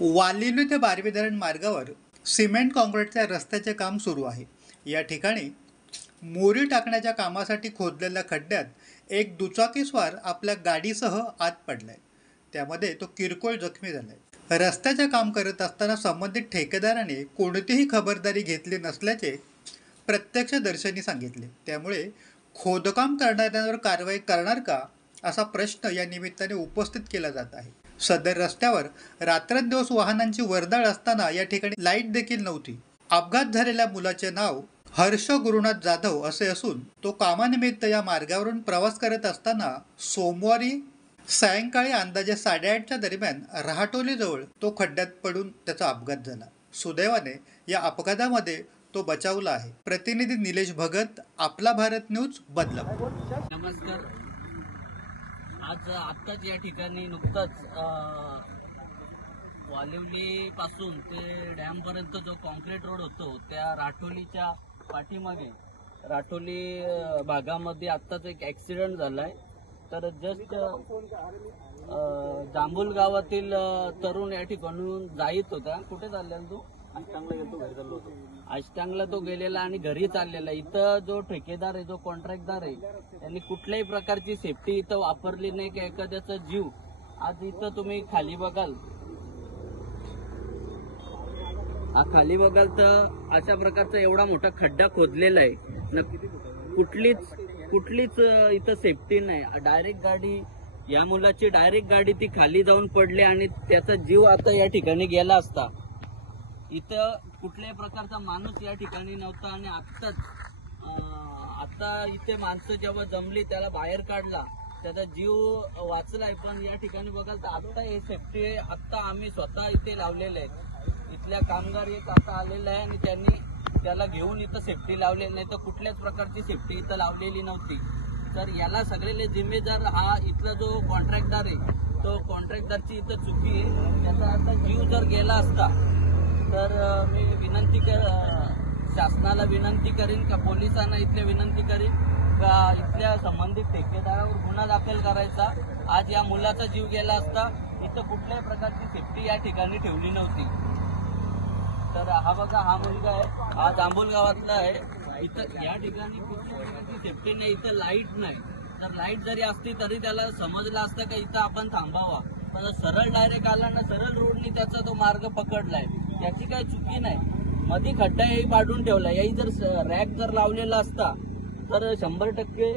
वालिवली ते बारवी धरण मार्गावर सिमेंट काँक्रीटच्या रस्त्याचे काम सुरू आहे। या ठिकाणी मोरी टाकण्याच्या कामासाठी खोदलेल्या खड्ड्यात एक दुचाकीस्वार आपल्या गाडीसह आत पडलाय। त्यामध्ये तो किरकोळ जखमी झालाय। रस्त्याचे काम करत असताना संबंधित ठेकेदाराने कोणतीही खबरदारी घेतली नसल्याचे प्रत्यक्षदर्शींनी सांगितले। त्यामुळे खोदकाम करणाऱ्यांवर कारवाई करणार का असा प्रश्न या निमित्ताने उपस्थित केला जात आहे। सदर रस्त्यावर रात्रंदिवस वाहनांची वर्दळ असताना या ठिकाणी लाईट देखील नव्हती। अपघात झालेल्या मुलाचे नाव हर्ष गुरुनाथ जाधव असे असून तो कामानिमित्त या मार्गावरून प्रवास करत असताना सोमवारी सायंकाळी अंदाजे 8:30च्या दरम्यान रहाटोलीजवळ तो खड्ड्यात पडून त्याचा अपघात झाला। सुदैवाने या अपघातामध्ये तो बचावला आहे। प्रतिनिधी निलेश भगत, आपला भारत न्यूज, बदलापूर। नमस्कार। आज आत्ताच या ठिकाणी नुकताच वालिवली पासून ते डॅम पर्यंत जो कॉन्क्रीट रोड होतो त्या राठोलीच्या पाठीमागे राठोली भागामध्ये आत्ताच एक ॲक्सिडेंट झालाय। तर जस्ट जांभूल गावातील तरुण या ठिकाणून जाईत होता। कुठे चाललेला तू? आष्टांगला गेलो, घरी चाललो होतो। आष्टांगला तो गेलेला आणि घरी चाललेला। इथं जो ठेकेदार आहे, जो कॉन्ट्रॅक्टदार आहे, त्यांनी कुठल्याही प्रकारची सेफ्टी इथं वापरली नाही की एखाद्याचा जीव। आज इथं तुम्ही खाली बघाल, खाली बघाल तर अशा प्रकारचा एवढा मोठा खड्डा खोदलेला आहे। कुठलीच इथं सेफ्टी नाही। डायरेक्ट गाडी, या मुलाची डायरेक्ट गाडी ती खाली जाऊन पडली आणि त्याचा जीव आता या ठिकाणी गेला असता। इथं कुठल्याही प्रकारचा माणूस या ठिकाणी नव्हता आणि आता इथे माणसं जेव्हा जमली त्याला बाहेर काढला, त्याचा जीव वाचलाय। पण या ठिकाणी बघाल तर आता हे सेफ्टी आता आम्ही स्वतः इथे लावलेले आहेत। इथल्या कामगार एक आता आलेला आहे आणि त्यांनी त्याला घेऊन इथं सेफ्टी लावलेली नाही, तर कुठल्याच प्रकारची सेफ्टी इथं लावलेली नव्हती। तर याला सगळे जिम्मेदार हा इथला जो कॉन्ट्रॅक्टदार आहे, तो कॉन्ट्रॅक्टदारची इथं चुकी आहे। त्याचा आता जीव जर गेला असता तर मी शासनाला विनंती करीन का, पोलिसांना इथल्या विनंती करीन का इथल्या संबंधित ठेकेदारावर गुन्हा दाखल करायचा। आज या मुलाचा जीव गेला असता, इथं कुठल्याही प्रकारची सेफ्टी या ठिकाणी ठेवली नव्हती। तर हा बघा, हा मुलगा आहे, हा जांभूल गावातला आहे। इथं या ठिकाणी कुठल्याही प्रकारची सेफ्टी नाही, इथं लाईट नाही। तर लाईट जरी असती तरी त्याला समजलं असतं का इथं आपण थांबावा, पण सरळ डायरेक्ट आला ना, सरळ रोडनी त्याचा तो मार्ग पकडलाय। त्याची काही चुकी नाही। मध्ये खड्डा याही पाडून ठेवला, याही जर रॅक जर लावलेला असता तर 100%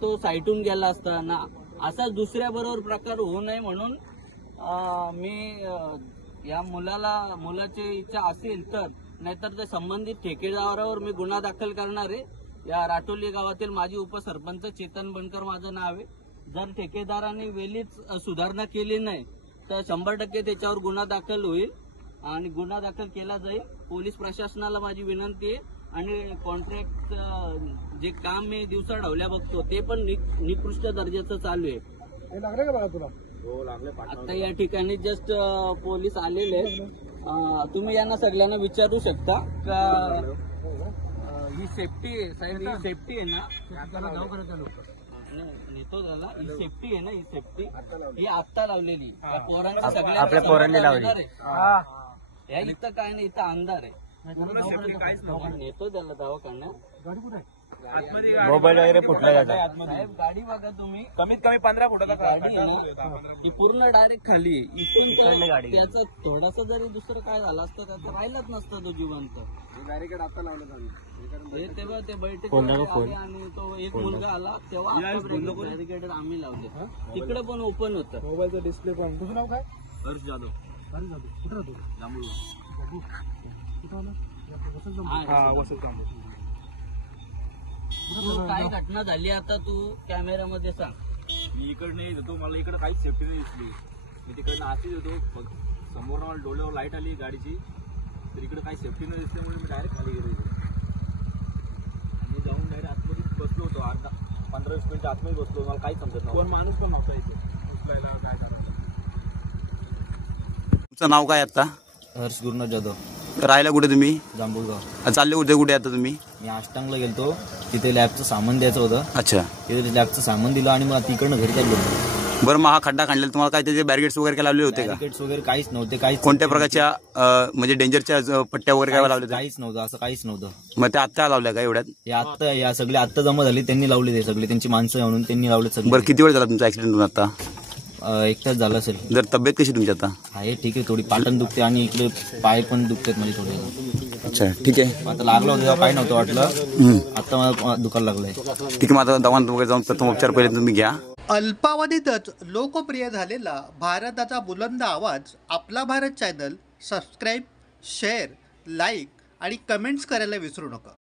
तो साईटून गेला असता ना। असा दुसऱ्या बरोबर प्रकार होऊ नये म्हणून मी या मुलाची इच्छा असेल तर, नाहीतर त्या संबंधित ठेकेदारावर मी गुन्हा दाखल करणार आहे। या राठोली गावातील माजी उपसरपंच चेतन बनकर माझं नाव आहे। जर ठेकेदाराने वेळीच सुधारणा केली नाही तर 100% त्याच्यावर गुन्हा दाखल होईल आणि गुन्हा दाखल केला जाईल। पोलीस प्रशासनाला माझी विनंती आहे आणि कॉन्ट्रॅक्ट जे काम मी दिवसा ढवल्या बघतो ते पण निकृष्ट दर्जाचं चालू आहे। लागले का बघा तुला? आता या ठिकाणी जस्ट पोलीस आलेले आहेत। तुम्ही यांना सगळ्यांना विचारू शकता का ही सेफ्टी आहे, ही सेफ्टी आहे ना? नेतो झाला, ही सेफ्टी आहे ना? ही सेफ्टी ही आत्ता लावलेली पोरांना, सगळ्या आपल्या पोरांनी लावली। या इथं काय नाही, इथं अंधार आहे। नेतो त्याला दवाखान्यात, मोबाईल वगैरे फुटला जातो। साहेब गाडी बघा तुम्ही, कमीत कमी 15 फुटाचा गाडी आहे ना, ही पूर्ण डायरेक्ट खाली आहे। इथून गाडी त्याचं थोडंसं जरी दुसरं काय झालं असतं त्याचं राहिलाच नसतं तो जिवंत। बॅरिकेड आता लावलं तेव्हा ते बैठक आले आणि तो एक मुलगा आला तेव्हा बॅरिकेड आम्ही लावले। तिकडे पण ओपन होतं। मोबाईलचा डिस्प्ले पण। तुझं नाव काय? हर्ष जाधव। कुठं राहतो? जांभूळ। काय घटना झाली आता तू कॅमेऱ्यामध्ये सांग। मी इकडे नाही येतो, मला इकडे काहीच सेफ्टी नाही दिसली। मी तिकडनं आशीच येतो, समोर मला डोळ्यावर लाईट आली गाडीची, तर इकडे काही सेफ्टी नाही दिसल्यामुळे मी डायरेक्ट खाली गेलो। मी जाऊन डायरेक्ट आतमध्ये बसलो होतो, 15-20 मिनिटं आतमध्ये बसलो, मला काही समजत नाही। कोण माणूस पण नव्हता इथे। तुमचं नाव काय आता? हर्ष गुरुनाथ जाधव। राहायला कुठे तुम्ही? जांभूळगाव। चालले कुठे आता तुम्ही? मी आष्टांगला गेलतो, तिथे लॅबचं सामान द्यायचं होतं। अच्छा, तिथे लॅबचं सामान दिलं आणि मग तिकडनं घरी चाललो। बरं, मग हा खड्डा खणलेला तुम्हाला काय त्याचे बॅरिगेट्स वगैरे काय लावले होते का? बॅरिकेड्स वगैरे काहीच नव्हते, काहीच कोणत्या प्रकारच्या म्हणजे डेंजरच्या पट्ट्या वगैरे काय लावले होते? काहीच नव्हतं, असं काहीच नव्हतं. मग ते आत्ता लावल्या का एवढ्यात? हे आत्ता या सगळे आत्ता जमा झाली, त्यांनी लावले ते सगळे, त्यांची माणसं म्हणून त्यांनी लावले सगळे. बरं, किती वेळ झाला तुमचा ऍक्सिडेंट होऊन आता? 1 तास झाला असेल. जर तब्येत कशी तुमची आता? आहे ठीक आहे, थोडी पाटण दुखते आणि इकडे पाय पण दुखतात म्हणजे थोडे. अच्छा, ठीक आहे. आता लागलं होतं तेव्हा काही नव्हतं वाटलं, आता मला दुखायला लागलंय. ठीक आहे, मग आता दवाखान्यात वगैरे जाऊन प्रथम उपचार पहिले तुम्ही घ्या. अल्पावधीतच लोकप्रिय झालेला भारताचा बुलंद आवाज आपला Bharat channel subscribe, share, like आणि कमेंट्स करायला विसरू नका.